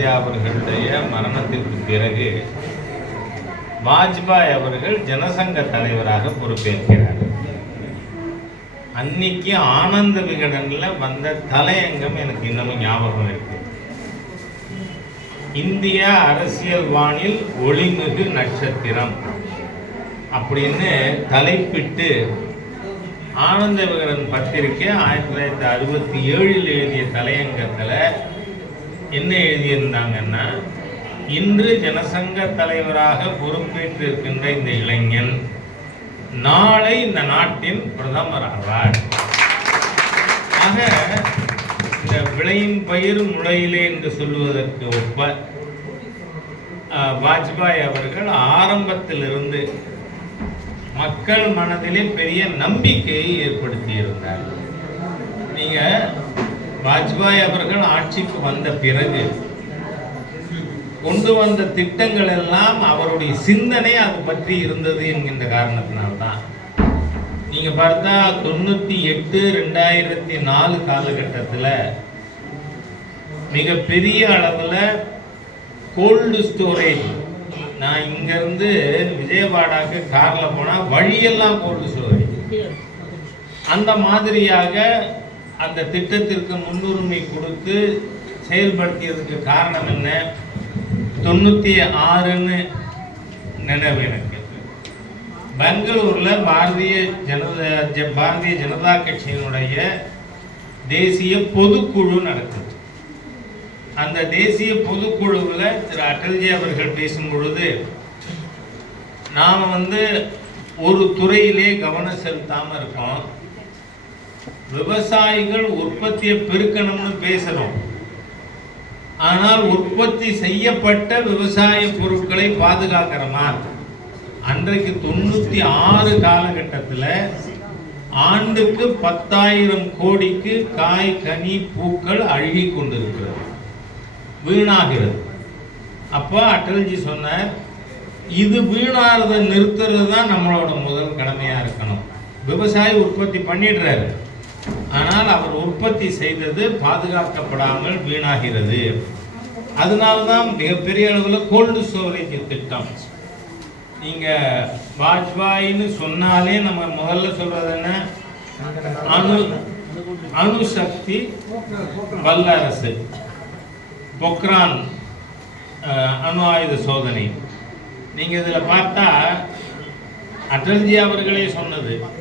அவர்களுடைய மரணத்திற்கு பிறகு வாஜ்பாய் அவர்கள் ஜனசங்க தலைவராக பொறுப்பேற்கிறார். அன்னைக்கு ஆனந்த விகடனில் வந்த தலையங்கம் எனக்கு இன்னமும் ஞாபகம் இருக்கு. இந்திய அரசியல் வானில் ஒளிமிகு நட்சத்திரம் அப்படின்னு தலைப்பிட்டு ஆனந்த விகடன் பத்திரிக்கை ஆயிரத்தி தொள்ளாயிரத்தி அறுபத்தி ஏழில் எழுதிய தலையங்கத்தில் என்ன எழுதியிருந்தாங்கன்னா இன்று ஜனசங்க தலைவராக பொறுப்பேற்றிருக்கின்ற இந்த இளைஞன் நாளை இந்த நாட்டின் பிரதமர் ஆவார். ஆக இந்த விளையும் பயிர் முளையிலே என்று சொல்லுவதற்கு ஒப்ப வாஜ்பாய் அவர்கள் ஆரம்பத்திலிருந்து மக்கள் மனதிலே பெரிய நம்பிக்கையை ஏற்படுத்தியிருந்தார். நீங்கள் வாஜ்பாய் அவர்கள் ஆட்சிக்கு வந்த பிறகு கொண்டு வந்த திட்டங்கள் எல்லாம் அவருடைய சிந்தனை அது பற்றி இருந்தது என்கின்ற காரணத்தினால்தான். நீங்க பார்த்தா தொண்ணூத்தி எட்டு ரெண்டாயிரத்தி நாலு காலகட்டத்தில் மிகப்பெரிய அளவில் கோல்டு ஸ்டோரேஜ் நான் இங்கேருந்து விஜயவாடாக்கு காரில் போனால் வழியெல்லாம் கோல்டு ஸ்டோரேஜ் அந்த மாதிரியாக அந்த திட்டத்திற்கு முன்னுரிமை கொடுத்து செயல்படுத்தியதுக்கு காரணம் என்ன? தொண்ணூற்றி ஆறுன்னு நினைவு எனக்கு. பெங்களூரில் பாரதிய ஜனதா பாரதிய ஜனதா கட்சியினுடைய தேசிய பொதுக்குழு நடக்குது. அந்த தேசிய பொதுக்குழுவில் திரு அடல்ஜி அவர்கள் பேசும் பொழுது நாம் வந்து ஒரு துறையிலே கவனம் செலுத்தாமல் இருக்கோம். விவசாயிகள் உற்பத்தியை பெருக்கணும்னு பேசணும். ஆனால் உற்பத்தி செய்யப்பட்ட விவசாய பொருட்களை பாதுகாக்கிறோமா அன்றைக்கு தொண்ணூத்தி ஆறு காலகட்டத்தில் ஆண்டுக்கு பத்தாயிரம் கோடிக்கு காய் கனி பூக்கள் அழுகி கொண்டிருக்கிறது. வீணாகிறது. அப்போ அட்டல்ஜி சொன்னார் இது வீணாகிறத நிறுத்துறது தான் நம்மளோட முதல் கடமையாக இருக்கணும். விவசாயி உற்பத்தி பண்ணிடுறாரு. ஆனால் அவர் உற்பத்தி செய்தது பாதுகாக்கப்படாமல் வீணாகிறது. அதனால்தான் மிகப்பெரிய அளவில் கோல்டு ஸ்டோரேஜ் திட்டம். நீங்கள் வாஜ்பாயின்னு சொன்னாலே நம்ம முதல்ல சொல்றது என்ன? அணு அணுசக்தி வல்லரசு. பொக்ரான் அணு ஆயுத சோதனை. நீங்கள் இதில் பார்த்தா அடல்ஜி அவர்களே சொன்னது.